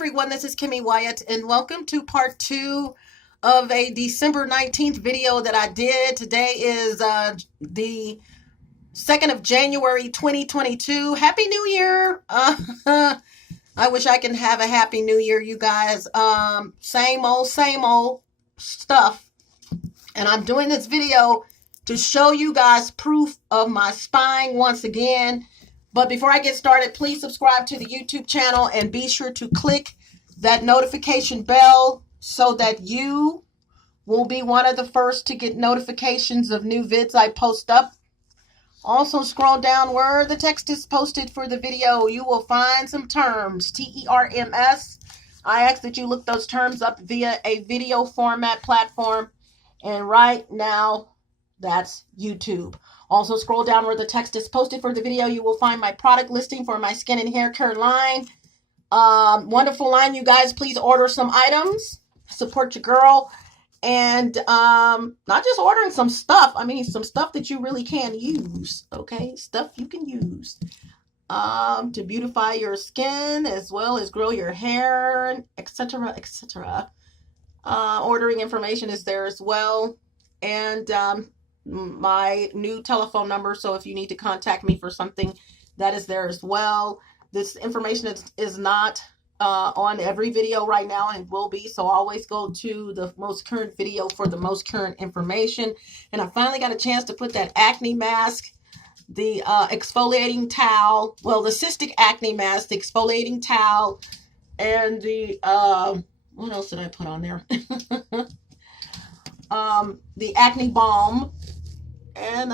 everyone, this is Kimmy Wyatt, and welcome to part 2 of a December 19th video that I did. Today is the 2nd of January 2022. Happy New Year! I wish I can have a Happy New Year, you guys. Same old stuff. And I'm doing this video to show you guys proof of my spying once again. But before I get started, please subscribe to the YouTube channel and be sure to click that notification bell so that you will be one of the first to get notifications of new vids I post up. Also, scroll down where the text is posted for the video. You will find some terms, T-E-R-M-S. I ask that you look those terms up via a video format platform. And right now, that's YouTube. Also, scroll down where the text is posted for the video. You will find my product listing for my skin and hair care line. Wonderful line, you guys. Please order some items. Support your girl. And not just ordering some stuff. I mean, some stuff that you really can use. Okay? Stuff you can use to beautify your skin as well as grow your hair, etc., etc. Ordering information is there as well. And my new telephone number, so if you need to contact me for something, that is there as well. This information is not on every video right now and will be, so always go to the most current video for the most current information. And I finally got a chance to put that acne mask, the exfoliating towel, well, the cystic acne mask, the exfoliating towel, and the what else did I put on there? The acne balm and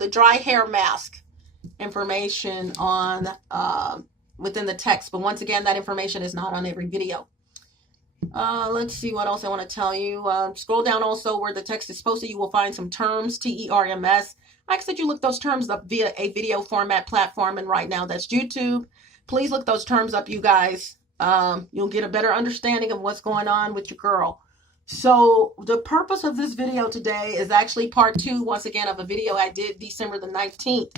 the dry hair mask information on within the text. But once again, that information is not on every video. Let's see what else I want to tell you. Scroll down also where the text is posted. You will find some terms, T-E-R-M-S. Like I said, you look those terms up via a video format platform, and right now that's YouTube. Please look those terms up, you guys. You'll get a better understanding of what's going on with your girl. So the purpose of this video today is actually part 2, once again, of a video I did December the 19th.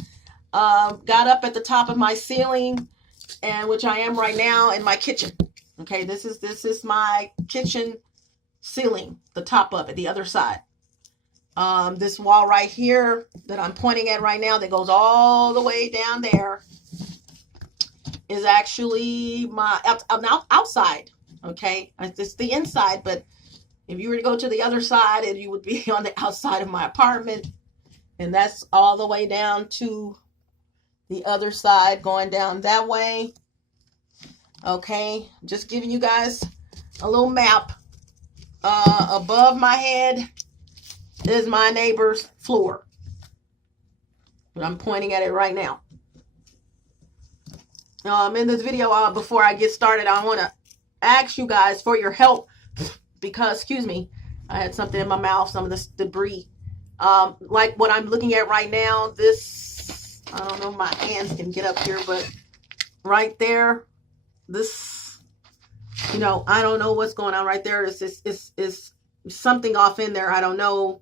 Got up at the top of my ceiling, and which I am right now in my kitchen. Okay, this is my kitchen ceiling, the top of it, the other side. This wall right here that I'm pointing at right now that goes all the way down there is actually my outside. Okay, it's the inside, but if you were to go to the other side, and you would be on the outside of my apartment, and that's all the way down to the other side, going down that way. Okay, just giving you guys a little map. Above my head is my neighbor's floor, and I'm pointing at it right now. In this video, before I get started, I want to ask you guys for your help. Because, excuse me, I had something in my mouth, some of this debris. Like what I'm looking at right now, this, I don't know if my hands can get up here, but right there, this, you know, I don't know what's going on right there. It's something off in there. I don't know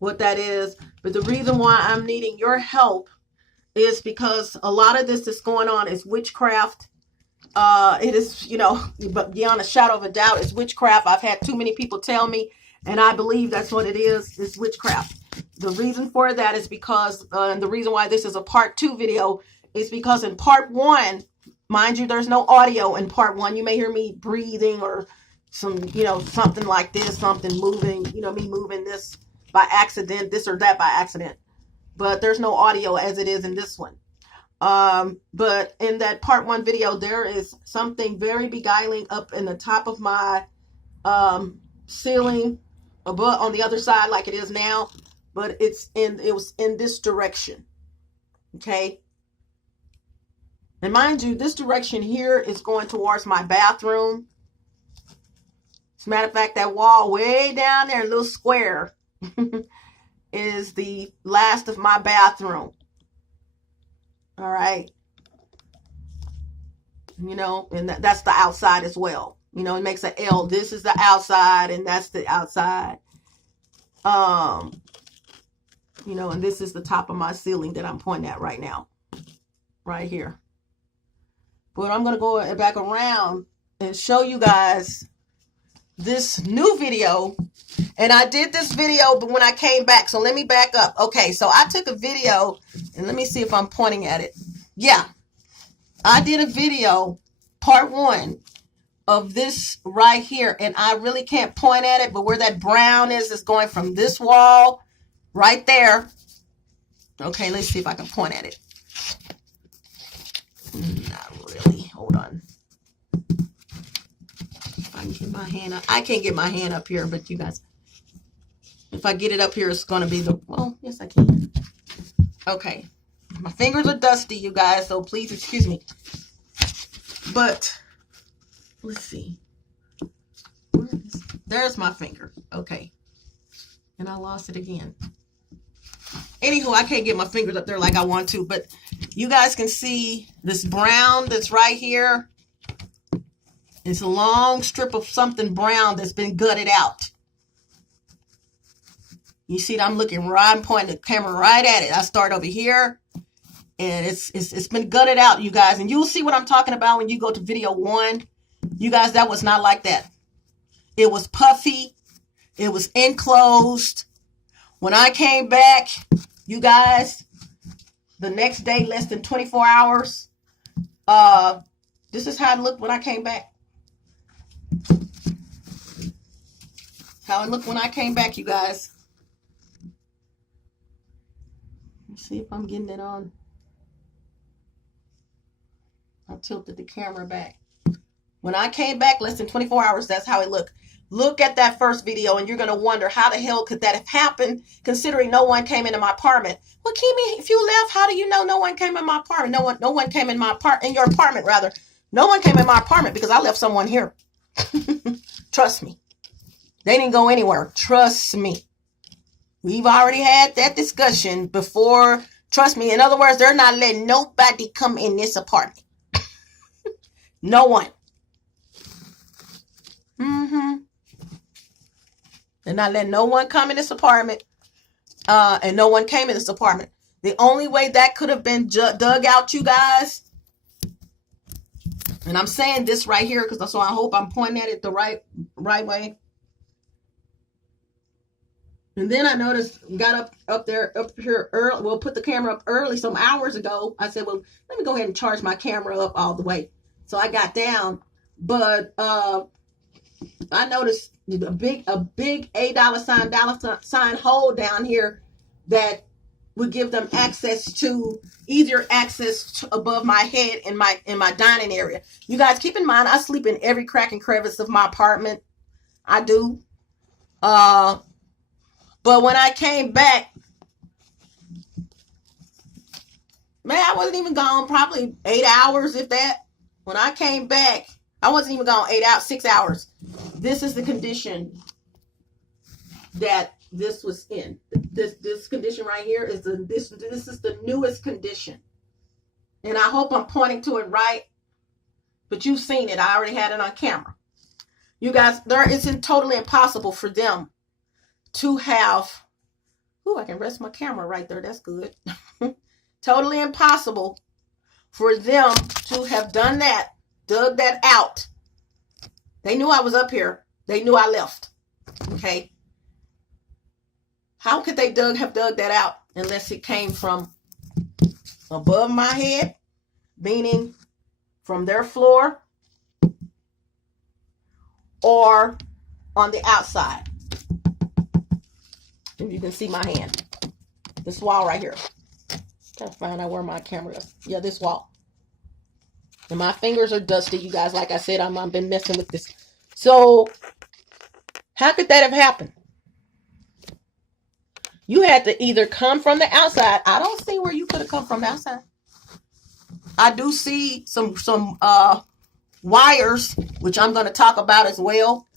what that is. But the reason why I'm needing your help is because a lot of this that's going on is witchcraft. It is, you know, but beyond a shadow of a doubt, it's witchcraft. I've had too many people tell me, and I believe that's what it is. It's witchcraft. The reason for that is because, and the reason why this is a part 2 video is because in part 1, mind you, there's no audio in part 1. You may hear me breathing or some, you know, something like this, something moving, you know, me moving this by accident, this or that by accident. But there's no audio as it is in this one. But in that part 1 video, there is something very beguiling up in the top of my ceiling above on the other side like it is now, but it was in this direction. Okay. And mind you, this direction here is going towards my bathroom. As a matter of fact, that wall way down there, a little square, is the last of my bathroom. All right. You know, and that's the outside as well. You know, it makes an L. This is the outside, and that's the outside. You know, and this is the top of my ceiling that I'm pointing at right now. Right here. But I'm going to go back around and show you guys this new video. And I did this video, but when I came back, so let me back up. Okay, so I took a video, and let me see if I'm pointing at it. Yeah, I did a video, part 1 of this right here, and I really can't point at it, but where that brown is going from this wall right there. Okay, let's see if I can point at it. Not really. Hold on. If I can get my hand up. I can't get my hand up here, but you guys, if I get it up here, it's going to be the, well, yes, I can. Okay. My fingers are dusty, you guys, so please excuse me. But let's see. There's my finger. Okay. And I lost it again. Anywho, I can't get my fingers up there like I want to, but you guys can see this brown that's right here. It's a long strip of something brown that's been gutted out. You see that I'm looking right, I'm pointing the camera right at it. I start over here, and it's been gutted out, you guys. And you'll see what I'm talking about when you go to video 1. You guys, that was not like that. It was puffy. It was enclosed. When I came back, you guys, the next day, less than 24 hours, this is how it looked when I came back. How it looked when I came back, you guys. Let's see if I'm getting it on. I tilted the camera back. When I came back, less than 24 hours, that's how it looked. Look at that first video, and you're going to wonder, how the hell could that have happened, considering no one came into my apartment? Well, Kimmy, if you left, how do you know no one came in my apartment? No one came in my in your apartment, rather. No one came in my apartment because I left someone here. Trust me. They didn't go anywhere. Trust me. We've already had that discussion before. Trust me. In other words, they're not letting nobody come in this apartment. No one. They're not letting no one come in this apartment. And no one came in this apartment. The only way that could have been dug out, you guys. And I'm saying this right here because so I hope I'm pointing at it the right way. And then I noticed, got up here early. Well, put the camera up early some hours ago. I said, well, let me go ahead and charge my camera up all the way. So I got down, but I noticed a big $8 sign hole down here that would give them access to above my head in my dining area. You guys keep in mind, I sleep in every crack and crevice of my apartment. I do. But when I came back, man, I wasn't even gone probably 8 hours, if that. When I came back, I wasn't even gone 6 hours. This is the condition that this was in. This condition right here is this is the newest condition. And I hope I'm pointing to it right. But you've seen it. I already had it on camera. You guys, it's totally impossible for them to have, I can rest my camera right there. That's good. Totally impossible for them to have done that, dug that out. They knew I was up here. They knew I left. Okay. How could they have dug that out unless it came from above my head, meaning from their floor, or on the outside? And you can see my hand. This wall right here. Gotta find out where my camera is. Yeah, this wall. And my fingers are dusty, you guys. Like I said, I've been messing with this. So, how could that have happened? You had to either come from the outside. I don't see where you could have come from the outside. I do see some wires, which I'm going to talk about as well.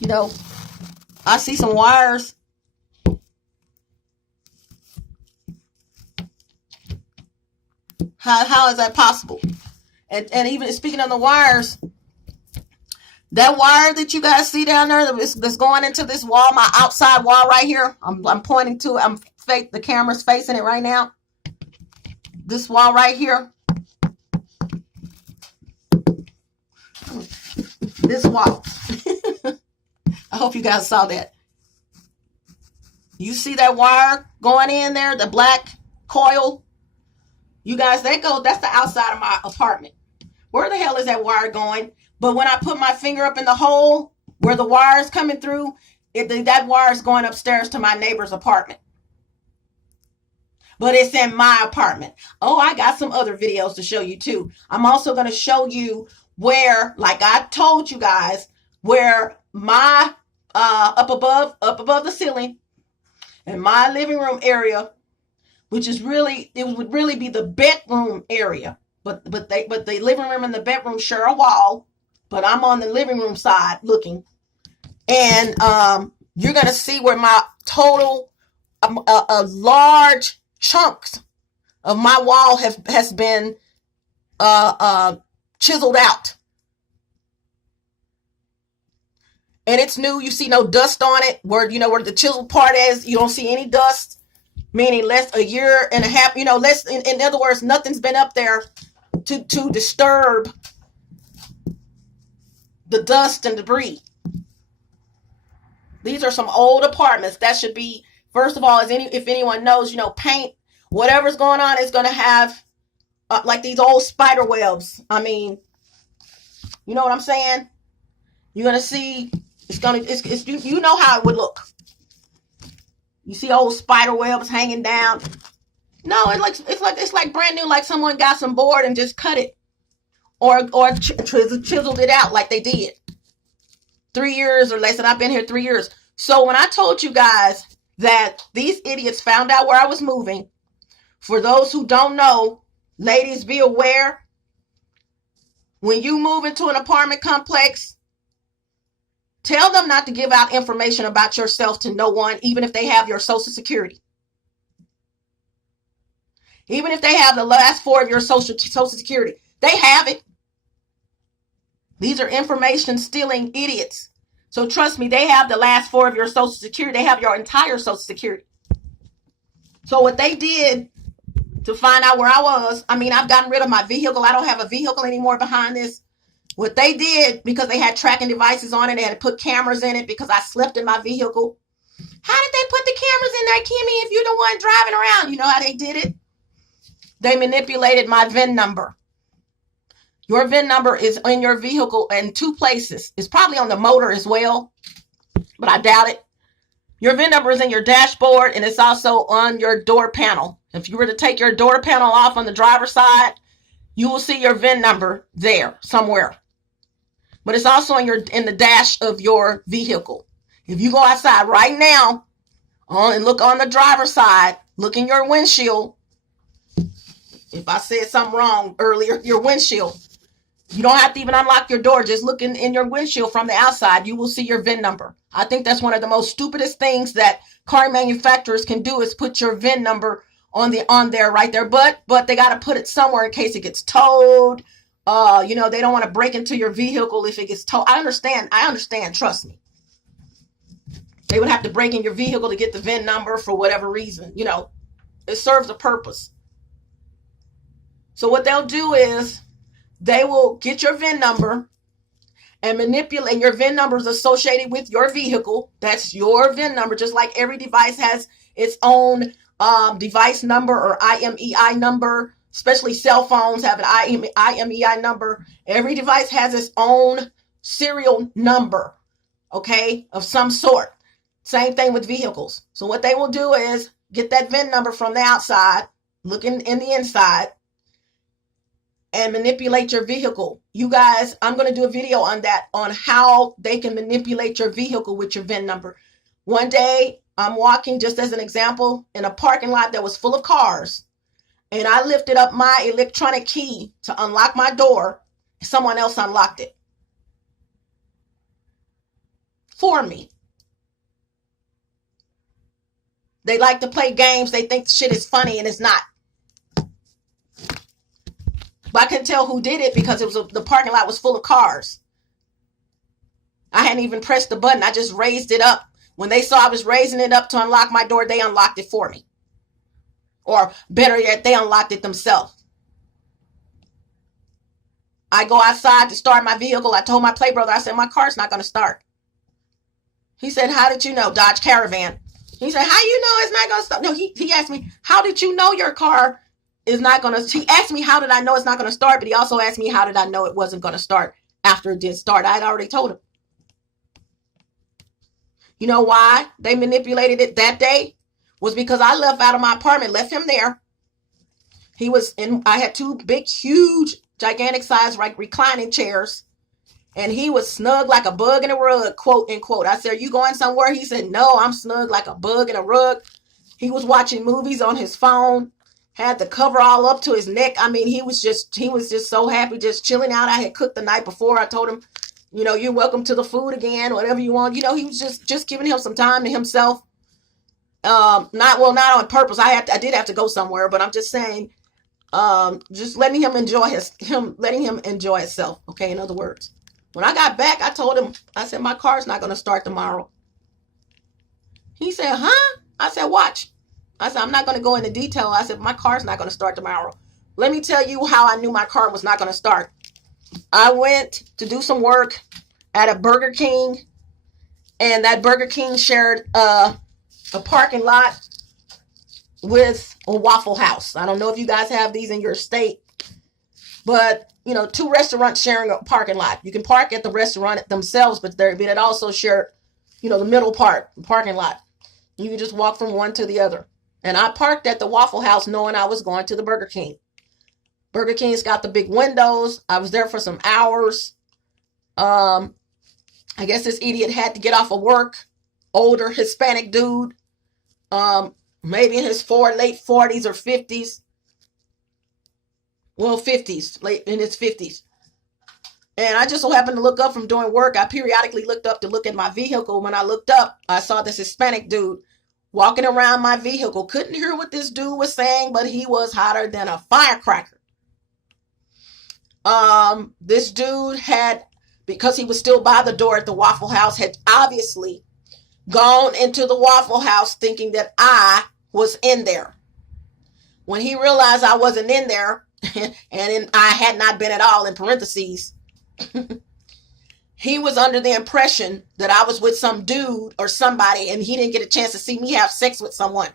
You know, I see some wires. How is that possible? And even speaking of the wires, that wire that you guys see down there that's going into this wall, my outside wall right here, I'm pointing to it. The camera's facing it right now. this wall right here, this wall. I hope you guys saw that. You see that wire going in there, the black coil? You guys, that's the outside of my apartment. Where the hell is that wire going? But when I put my finger up in the hole where the wire is coming through, that wire is going upstairs to my neighbor's apartment. But it's in my apartment. Oh, I got some other videos to show you too. I'm also going to show you where, like I told you guys, where my up above the ceiling in my living room area, which is really, it would really be the bedroom area. But the living room and the bedroom share a wall. But I'm on the living room side looking. And you're going to see where my total, large chunks of my wall has been chiseled out. And it's new. You see no dust on it. Where the chiseled part is, you don't see any dust. Meaning less a year and a half, less, in other words, nothing's been up there to disturb the dust and debris. These are some old apartments. That should be, first of all, if anyone knows, paint, whatever's going on is going to have like these old spider webs. I mean, you know what I'm saying? You're going to see, you know how it would look. You see old spider webs hanging down. No, it's like brand new, like someone got some board and just cut it. Or chiseled it out like they did. 3 years or less, and I've been here 3 years. So when I told you guys that these idiots found out where I was moving, for those who don't know, ladies, be aware. When you move into an apartment complex, tell them not to give out information about yourself to no one, even if they have your social security. Even if they have the last four of your social security. They have it. These are information stealing idiots. So trust me, they have the last four of your social security. They have your entire social security. So what they did to find out where I was, I've gotten rid of my vehicle. I don't have a vehicle anymore behind this. What they did, because they had tracking devices on it, they had to put cameras in it because I slept in my vehicle. How did they put the cameras in there, Kimmy, if you're the one driving around? You know how they did it? They manipulated my VIN number. Your VIN number is in your vehicle in two places. It's probably on the motor as well, but I doubt it. Your VIN number is in your dashboard, and it's also on your door panel. If you were to take your door panel off on the driver's side, you will see your VIN number there somewhere. But it's also in the dash of your vehicle. If you go outside right now and look on the driver's side, look in your windshield. If I said something wrong earlier, your windshield. You don't have to even unlock your door. Just look in your windshield from the outside. You will see your VIN number. I think that's one of the most stupidest things that car manufacturers can do is put your VIN number on there right there. But they got to put it somewhere in case it gets towed. They don't want to break into your vehicle if it gets towed. I understand. Trust me. They would have to break in your vehicle to get the VIN number for whatever reason. It serves a purpose. So what they'll do is they will get your VIN number and manipulate. And your VIN number is associated with your vehicle. That's your VIN number. Just like every device has its own device number or IMEI number. Especially cell phones have an IMEI number. Every device has its own serial number, okay, of some sort. Same thing with vehicles. So what they will do is get that VIN number from the outside, look in the inside, and manipulate your vehicle. You guys, I'm going to do a video on that, on how they can manipulate your vehicle with your VIN number. One day, I'm walking, just as an example, in a parking lot that was full of cars. And I lifted up my electronic key to unlock my door. Someone else unlocked it for me. They like to play games. They think shit is funny and it's not. But I couldn't tell who did it because the parking lot was full of cars. I hadn't even pressed the button. I just raised it up. When they saw I was raising it up to unlock my door, they unlocked it for me. Or better yet, they unlocked it themselves. I go outside to start my vehicle. I told my play brother, I said, my car's not going to start. He said, how did you know? Dodge Caravan. He said, how you know it's not going to start? No, he asked me, how did you know your car is not going to? He asked me, how did I know it's not going to start? But he also asked me, how did I know it wasn't going to start after it did start? I had already told him. You know why they manipulated it that day? Was because I left out of my apartment, left him there. He was in, I had two big, huge, gigantic size, like reclining chairs. And he was snug like a bug in a rug, quote unquote. I said, are you going somewhere? He said, no, I'm snug like a bug in a rug. He was watching movies on his phone, had the cover all up to his neck. I mean, he was just so happy, just chilling out. I had cooked the night before. I told him, you know, you're welcome to the food again, whatever you want. You know, he was just giving him some time to himself. Not on purpose. I did have to go somewhere, but I'm just saying, just letting him enjoy himself. Okay. In other words, when I got back, I told him, I said, my car's not going to start tomorrow. He said, huh? I said, watch. I said, I'm not going to go into detail. I said, my car's not going to start tomorrow. Let me tell you how I knew my car was not going to start. I went to do some work at a Burger King, and that Burger King shared a parking lot with a Waffle House. I don't know if you guys have these in your state, but you know, two restaurants sharing a parking lot. You can park at the restaurant themselves, but it also shared, you know, the middle parking lot. You can just walk from one to the other. And I parked at the Waffle House knowing I was going to the Burger King. Burger King's got the big windows. I was there for some hours. I guess this idiot had to get off of work. Older Hispanic dude. Maybe in his late 40s or 50s. Well, 50s, late in his 50s. And I just so happened to look up from doing work. I periodically looked up to look at my vehicle. When I looked up, I saw this Hispanic dude walking around my vehicle. Couldn't hear what this dude was saying, but he was hotter than a firecracker. This dude had, because he was still by the door at the Waffle House, had obviously gone into the Waffle House thinking that I was in there. When he realized I wasn't in there, and I had not been at all, in parentheses, he was under the impression that I was with some dude or somebody, and he didn't get a chance to see me have sex with someone.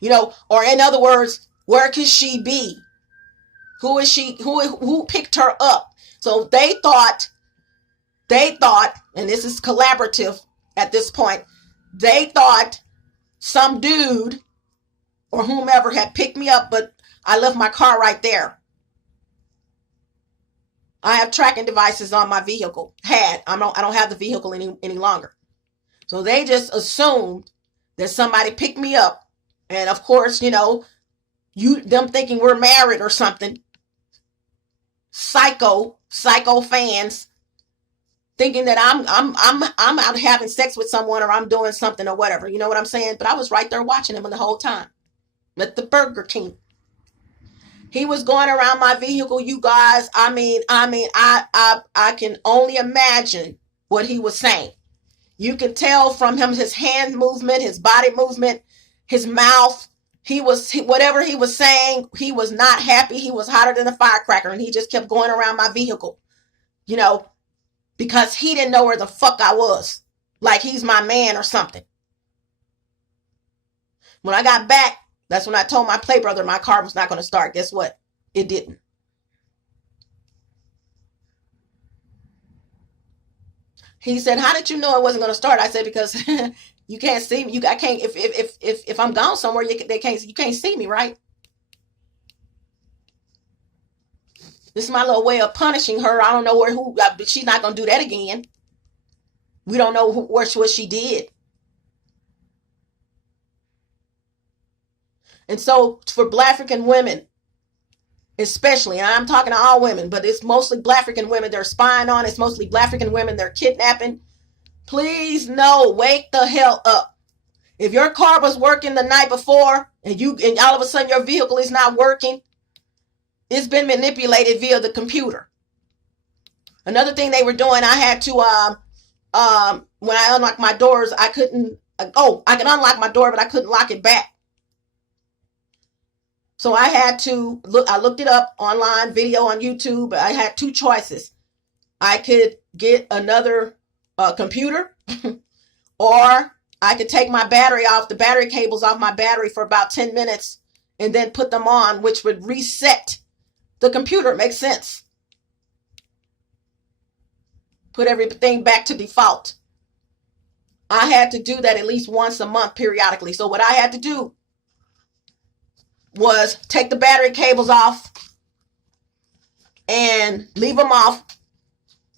You know, or in other words, where could she be? Who is she? Who picked her up? So they thought, and this is collaborative at this point, they thought some dude or whomever had picked me up, but I left my car right there. I have tracking devices on my vehicle. I don't have the vehicle any longer. So they just assumed that somebody picked me up. And of course, you know, them thinking we're married or something. Psycho fans thinking that I'm out having sex with someone or I'm doing something or whatever. You know what I'm saying? But I was right there watching him the whole time at the Burger King. He was going around my vehicle, you guys. I can only imagine what he was saying. You can tell from him, his hand movement, his body movement, his mouth. Whatever he was saying, he was not happy. He was hotter than a firecracker, and he just kept going around my vehicle, you know, because he didn't know where the fuck I was. Like he's my man or something. When I got back, that's when I told my play brother my car was not going to start. Guess what? It didn't. He said, how did you know it wasn't going to start? I said, because you can't see me. I can't, if I'm gone somewhere, you can't see me, right? This is my little way of punishing her. I don't know but she's not going to do that again. We don't know what she did. And so for Black African women, especially, and I'm talking to all women, but it's mostly Black African women they're spying on. It's mostly Black African women they're kidnapping. Please wake the hell up. If your car was working the night before and all of a sudden your vehicle is not working, it's been manipulated via the computer. Another thing they were doing, I had to, when I unlocked my doors, I can unlock my door, but I couldn't lock it back. So I had to look, I looked it up online, video on YouTube. I had two choices. I could get another computer or I could take my battery off, the battery cables off my battery for about 10 minutes and then put them on, which would reset the computer. Makes sense. Put everything back to default. I had to do that at least once a month periodically. So what I had to do was take the battery cables off and leave them off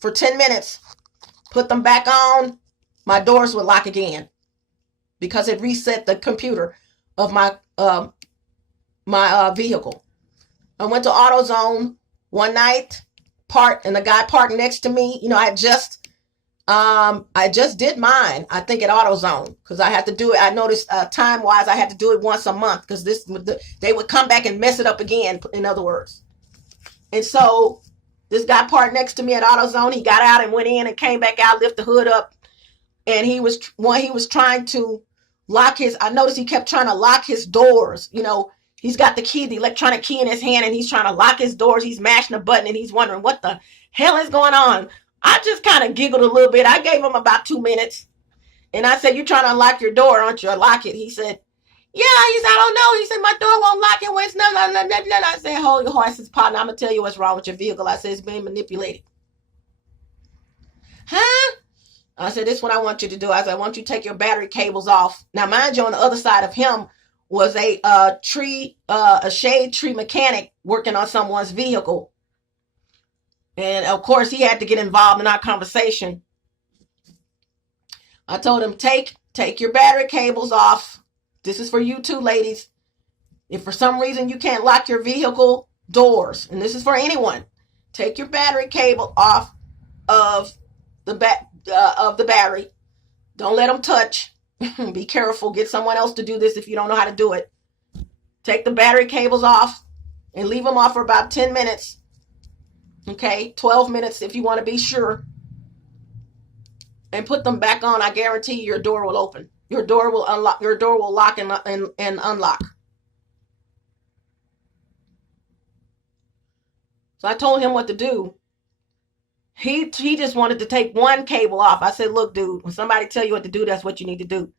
for 10 minutes, put them back on, my doors would lock again because it reset the computer of my vehicle. I went to AutoZone one night, parked, and the guy parked next to me. You know, I just did mine, I think at AutoZone, because I had to do it. I noticed time-wise, I had to do it once a month because they would come back and mess it up again, in other words. And so this guy parked next to me at AutoZone. He got out and went in and came back out, lift the hood up, and he was trying to lock I noticed he kept trying to lock his doors. You know, he's got the key, the electronic key in his hand, and he's trying to lock his doors. He's mashing a button, and he's wondering what the hell is going on. I just kind of giggled a little bit. I gave him about 2 minutes, and I said, "You're trying to unlock your door, aren't you? Lock it." He said, "Yeah." He said, "I don't know." He said, "My door won't lock it when it's no." I said, "Hold your horses, partner. I'm gonna tell you what's wrong with your vehicle." I said, "It's being manipulated." Huh? I said, "This is what I want you to do." I said, "I want you to take your battery cables off." Now, mind you, on the other side of him was a shade tree mechanic working on someone's vehicle. And of course, he had to get involved in our conversation. I told him, take your battery cables off. This is for you too, ladies. If for some reason you can't lock your vehicle doors, and this is for anyone, take your battery cable off of the battery. Don't let them touch. Be careful. Get someone else to do this if you don't know how to do it. Take the battery cables off and leave them off for about 10 minutes. Okay, 12 minutes if you want to be sure. And put them back on. I guarantee your door will open. Your door will unlock. Your door will lock and unlock. So I told him what to do. He just wanted to take one cable off. I said, "Look, dude, when somebody tell you what to do, that's what you need to do."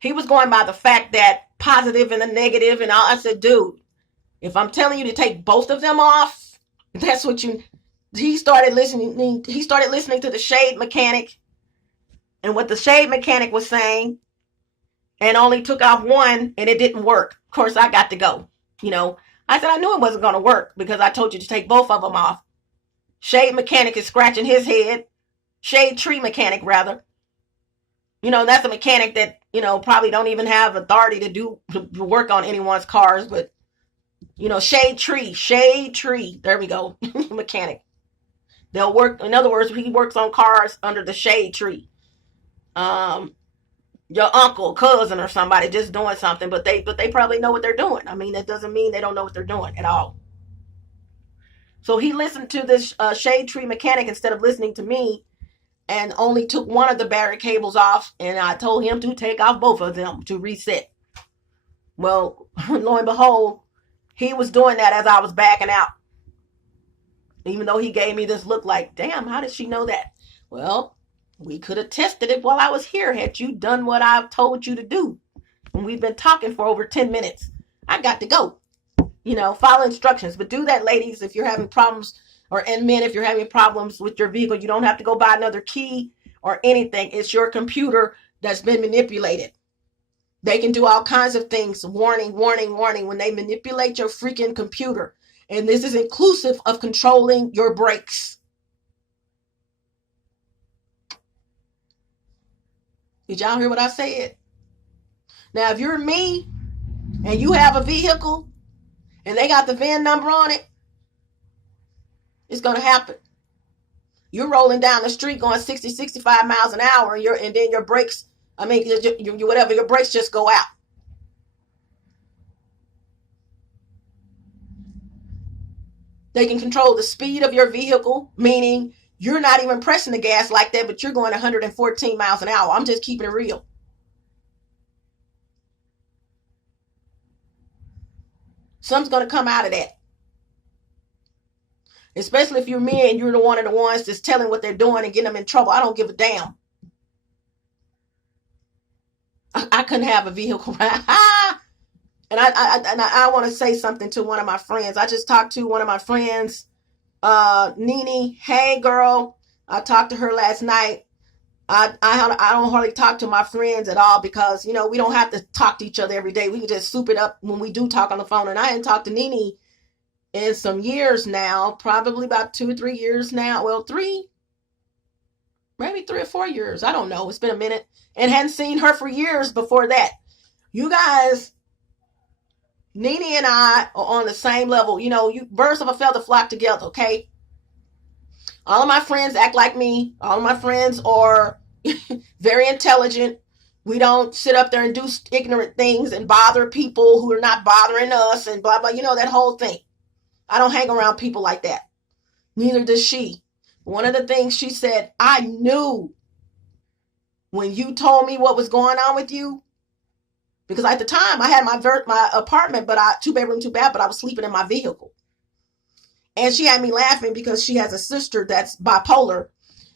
He was going by the fact that positive and the negative and all. I said, "Dude, if I'm telling you to take both of them off, that's what you." He started listening to the shade mechanic and what the shade mechanic was saying, and only took off one, and it didn't work. Of course, I got to go. You know, I said I knew it wasn't going to work because I told you to take both of them off. Shade mechanic is scratching his head. Shade tree mechanic, rather. You know, that's a mechanic that, you know, probably don't even have authority to work on anyone's cars, but, you know, shade tree. There we go. Mechanic. They'll work, in other words, he works on cars under the shade tree. Your uncle, cousin, or somebody just doing something, but they probably know what they're doing. I mean, that doesn't mean they don't know what they're doing at all. So he listened to this shade tree mechanic instead of listening to me, and only took one of the battery cables off, and I told him to take off both of them to reset. Well, lo and behold, he was doing that as I was backing out. Even though he gave me this look like, "Damn, how did she know that?" Well, we could have tested it while I was here had you done what I've told you to do. And we've been talking for over 10 minutes. I got to go. You know, follow instructions. But do that, ladies, if you're having problems, and men, if you're having problems with your vehicle. You don't have to go buy another key or anything. It's your computer that's been manipulated. They can do all kinds of things. Warning, warning, warning, when they manipulate your freaking computer. And this is inclusive of controlling your brakes. Did y'all hear what I said? Now, if you're me and you have a vehicle and they got the VIN number on it, it's going to happen. You're rolling down the street going 60, 65 miles an hour, and then your brakes, your brakes just go out. They can control the speed of your vehicle, meaning you're not even pressing the gas like that, but you're going 114 miles an hour. I'm just keeping it real. Something's going to come out of that. Especially if you're me and you're the one of the ones that's telling what they're doing and getting them in trouble. I don't give a damn. I couldn't have a vehicle. And I want to say something to one of my friends. I just talked to one of my friends, Nene. Hey, girl. I talked to her last night. I don't hardly talk to my friends at all because, you know, we don't have to talk to each other every day. We can just soup it up when we do talk on the phone. And I hadn't talked to Nene in some years now, probably about 2 or 3 years now. Well, maybe 3 or 4 years. I don't know. It's been a minute. And hadn't seen her for years before that. You guys, Nene and I are on the same level. You know, birds of a feather flock together, okay? All of my friends act like me. All of my friends are very intelligent. We don't sit up there and do ignorant things and bother people who are not bothering us and blah, blah. You know, that whole thing. I don't hang around people like that. Neither does she. One of the things she said, I knew when you told me what was going on with you, because at the time I had my apartment, but 2-bedroom, 2-bath, but I was sleeping in my vehicle. And she had me laughing because she has a sister that's bipolar.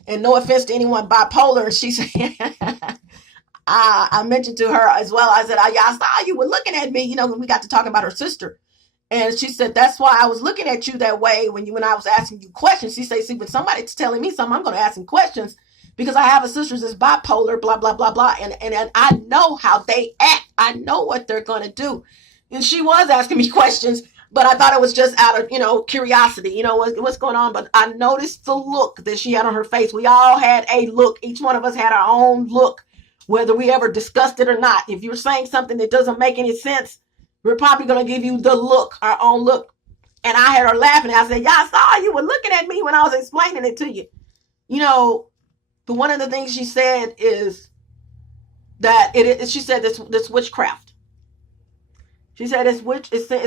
And no offense to anyone bipolar. And she said, I mentioned to her as well. I said, I saw you were looking at me, you know, when we got to talk about her sister. And she said, that's why I was looking at you that way when I was asking you questions. She said, see, when somebody's telling me something, I'm going to ask them questions because I have a sister that's bipolar, blah, blah, blah, blah. And I know how they act. I know what they're going to do. And she was asking me questions. But I thought it was just out of, you know, curiosity, you know, what's going on. But I noticed the look that she had on her face. We all had a look. Each one of us had our own look, whether we ever discussed it or not. If you're saying something that doesn't make any sense, we're probably going to give you the look, our own look. And I had her laughing. I said, yeah, I saw you were looking at me when I was explaining it to you. You know, but one of the things she said is that she said this witchcraft. She said it's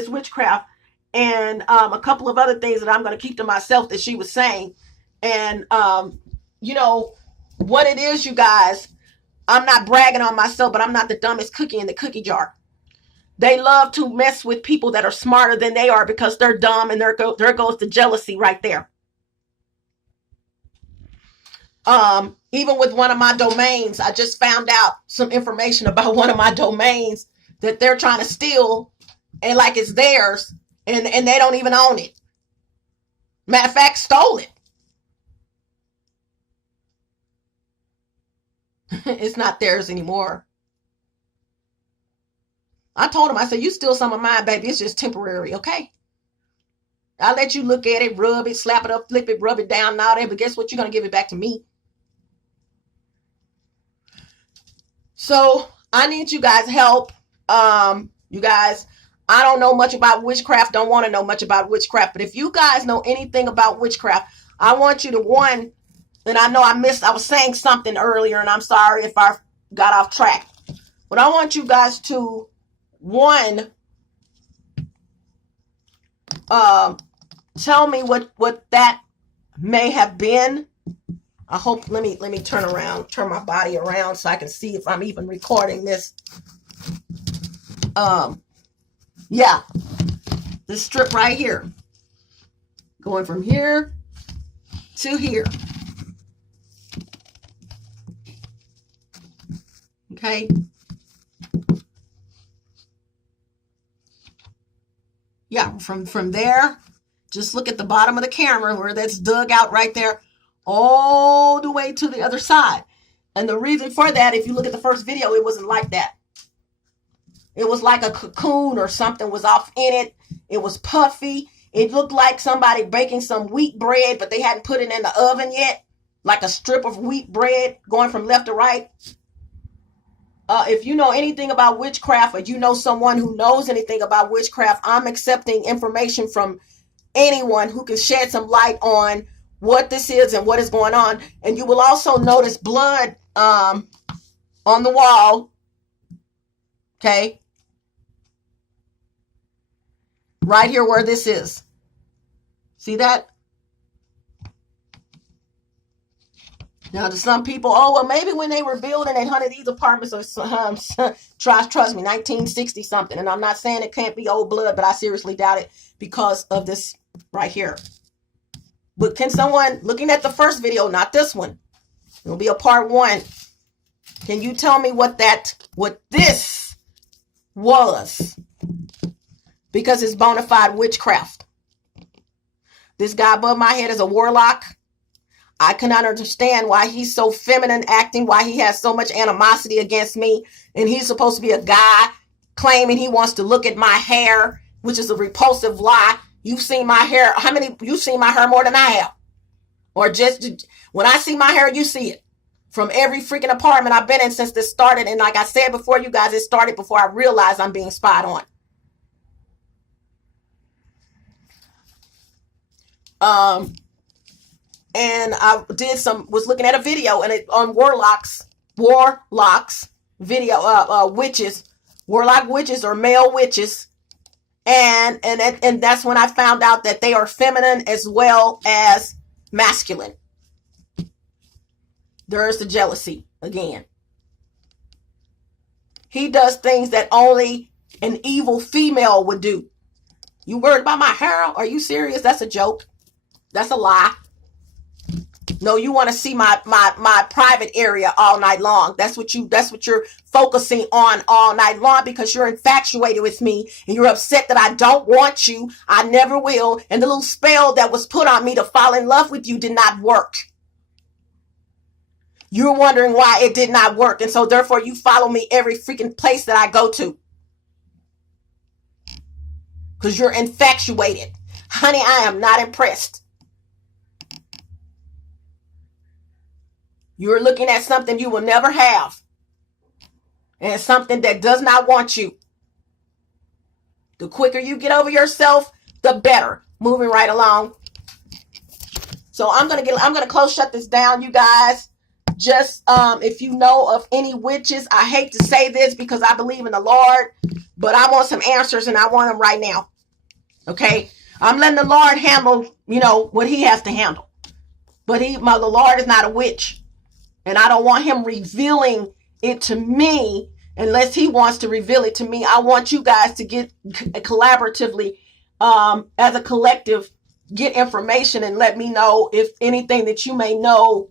witchcraft. And a couple of other things that I'm going to keep to myself that she was saying. And, you know, what it is, you guys, I'm not bragging on myself, but I'm not the dumbest cookie in the cookie jar. They love to mess with people that are smarter than they are because they're dumb, and there goes the jealousy right there. Even with one of my domains, I just found out some information about one of my domains that they're trying to steal and like it's theirs. And they don't even own it. Matter of fact, stole it. It's not theirs anymore. I told him, I said, you steal some of mine, baby. It's just temporary, okay? I'll let you look at it, rub it, slap it up, flip it, rub it down and all that. But guess what? You're going to give it back to me. So I need you guys' help. You guys, I don't know much about witchcraft, don't want to know much about witchcraft, but if you guys know anything about witchcraft, I want you to and I know I was saying something earlier, and I'm sorry if I got off track, but I want you guys to, tell me what that may have been. I hope, let me turn my body around so I can see if I'm even recording this. Yeah, this strip right here, going from here to here. Okay. Yeah, from there, just look at the bottom of the camera where that's dug out right there, all the way to the other side. And the reason for that, if you look at the first video, it wasn't like that. It was like a cocoon or something was off in it. It was puffy. It looked like somebody baking some wheat bread, but they hadn't put it in the oven yet. Like a strip of wheat bread going from left to right. If you know anything about witchcraft, or you know someone who knows anything about witchcraft, I'm accepting information from anyone who can shed some light on what this is and what is going on. And you will also notice blood on the wall. Okay. Right here where this is. See that? Now, to some people, oh, well, maybe when they were building 800 these apartments, or trust me, 1960 something. And I'm not saying it can't be old blood, but I seriously doubt it because of this right here. But can someone, looking at the first video, not this one, it'll be a part 1. Can you tell me what this was? Because it's bona fide witchcraft. This guy above my head is a warlock. I cannot understand why he's so feminine acting, why he has so much animosity against me. And he's supposed to be a guy claiming he wants to look at my hair, which is a repulsive lie. You've seen my hair. You've seen my hair more than I have. Or just when I see my hair, you see it. From every freaking apartment I've been in since this started. And like I said before, you guys, it started before I realized I'm being spied on. And I was looking at a video and it on warlocks video, witches, warlock witches or male witches. And that's when I found out that they are feminine as well as masculine. There's the jealousy again. He does things that only an evil female would do. You worried about my hair? Are you serious? That's a joke. That's a lie. No, you want to see my private area all night long. That's what you're focusing on all night long because you're infatuated with me and you're upset that I don't want you. I never will. And the little spell that was put on me to fall in love with you did not work. You're wondering why it did not work. And so therefore you follow me every freaking place that I go to. Because you're infatuated. Honey, I am not impressed. You're looking at something you will never have. And something that does not want you. The quicker you get over yourself, the better. Moving right along. So I'm gonna shut this down, you guys. Just if you know of any witches, I hate to say this because I believe in the Lord, but I want some answers and I want them right now. Okay? I'm letting the Lord handle, what he has to handle. But the Lord is not a witch. And I don't want him revealing it to me unless he wants to reveal it to me. I want you guys to get collaboratively, as a collective, get information and let me know if anything that you may know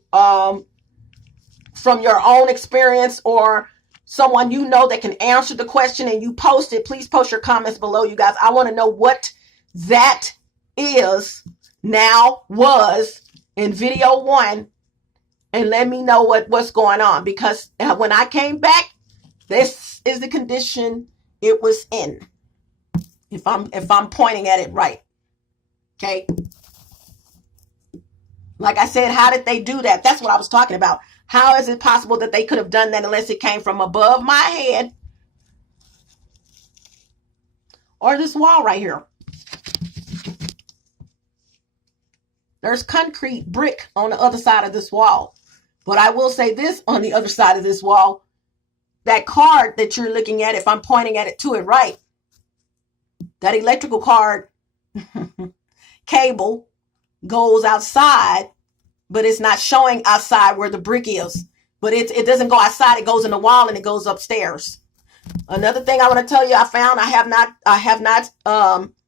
from your own experience or someone you know that can answer the question and you post it. Please post your comments below, you guys. I want to know what that is was in video 1. And let me know what's going on. Because when I came back, this is the condition it was in. If I'm pointing at it right. Okay. Like I said, how did they do that? That's what I was talking about. How is it possible that they could have done that unless it came from above my head? Or this wall right here. There's concrete brick on the other side of this wall. But I will say this on the other side of this wall, that card that you're looking at, if I'm pointing at it to it right, that electrical card cable goes outside, but it's not showing outside where the brick is. But it doesn't go outside, it goes in the wall and it goes upstairs. Another thing I want to tell you, I have not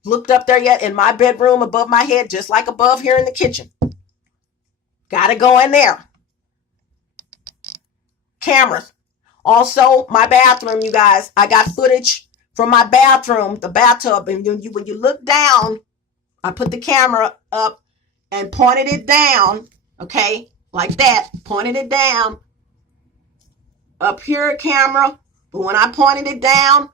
looked up there yet in my bedroom above my head, just like above here in the kitchen. Gotta go in there. Cameras. Also, my bathroom, you guys. I got footage from my bathroom, the bathtub. And when you look down, I put the camera up and pointed it down. Okay, like that. Pointed it down. Up here, camera. But when I pointed it down,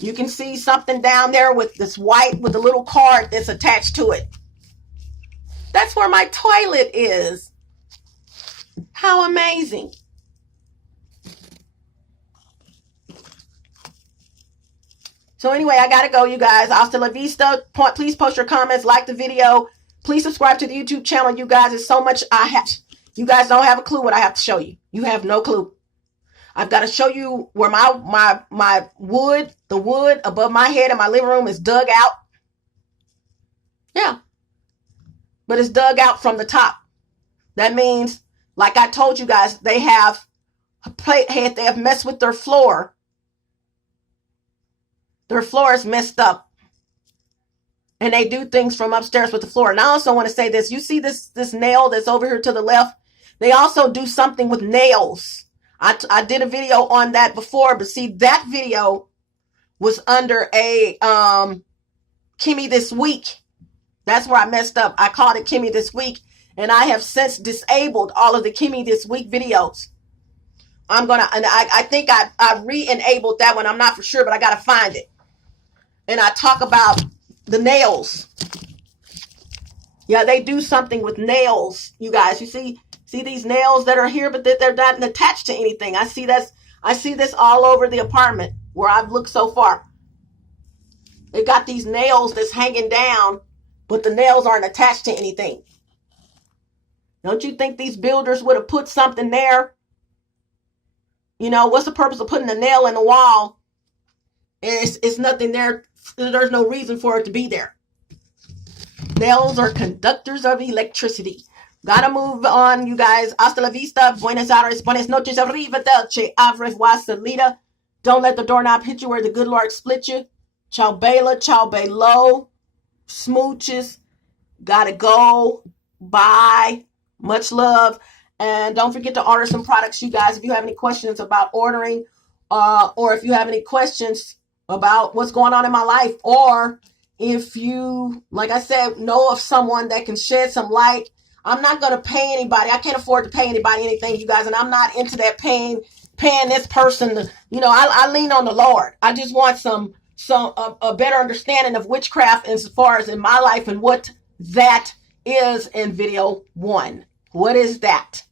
you can see something down there with this white, with a little card that's attached to it. That's where my toilet is. How amazing. So anyway, I got to go, you guys. Hasta la vista. Please post your comments, like the video. Please subscribe to the YouTube channel, you guys. There's so much I have. You guys don't have a clue what I have to show you. You have no clue. I've got to show you where my wood, the wood above my head in my living room is dug out. Yeah. But it's dug out from the top. That means Like I told you guys, they have messed with their floor. Their floor is messed up. And they do things from upstairs with the floor. And I also want to say this. You see this nail that's over here to the left? They also do something with nails. I did a video on that before, but see, that video was under a Kimmy This Week. That's where I messed up. I called it Kimmy This Week, and I have since disabled all of the Kimmy This Week videos. I think I re-enabled that one. I'm not for sure, but I got to find it. And I talk about the nails. Yeah, they do something with nails, you guys. You see these nails that are here, but they're not attached to anything. I see this all over the apartment where I've looked so far. They got these nails that's hanging down, but the nails aren't attached to anything. Don't you think these builders would have put something there? You know, what's the purpose of putting a nail in the wall? And it's nothing there. There's no reason for it to be there. Nails are conductors of electricity. Gotta move on, you guys. Hasta la vista. Buenos Aires. Buenas noches. Arrivederci. Au revoir, salida. Don't let the doorknob hit you where the good Lord split you. Ciao Bella. Ciao Bello. Smooches. Gotta go. Bye. Much love. And don't forget to order some products, you guys. If you have any questions about ordering, or if you have any questions about what's going on in my life, or if you, like I said, know of someone that can shed some light. I'm not going to pay anybody. I can't afford to pay anybody anything, you guys. And I'm not into that paying this person. You know, I lean on the Lord. I just want a better understanding of witchcraft as far as in my life and what that is in video 1. What is that?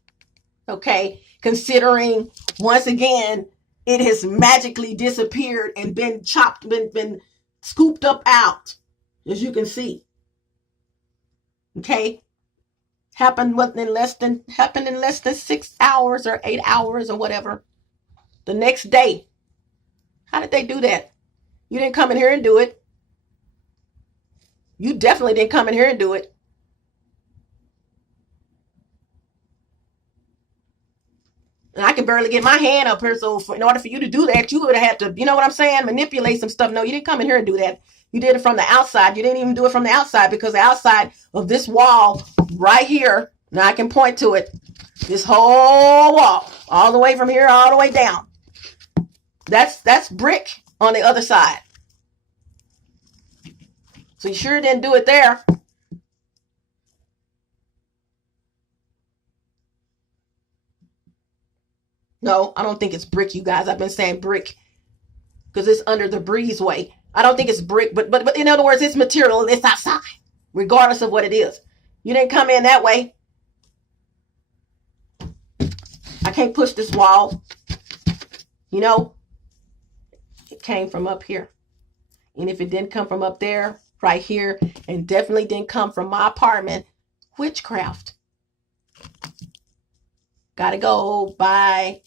Okay. Considering, once again, it has magically disappeared and been chopped, been scooped up out, as you can see. Okay. Happened in less than 6 hours or 8 hours or whatever. The next day. How did they do that? You didn't come in here and do it. You definitely didn't come in here and do it. And I can barely get my hand up here. So in order for you to do that, you would have had to, you know what I'm saying, manipulate some stuff. No, you didn't come in here and do that. You did it from the outside. You didn't even do it from the outside, because the outside of this wall right here, now I can point to it, this whole wall, all the way from here, all the way down. That's brick on the other side. So you sure didn't do it there. No, I don't think it's brick, you guys. I've been saying brick because it's under the breezeway. I don't think it's brick, but in other words, it's material. It's outside, regardless of what it is. You didn't come in that way. I can't push this wall. You know, it came from up here. And if it didn't come from up there, right here, and definitely didn't come from my apartment, witchcraft. Gotta go. Bye.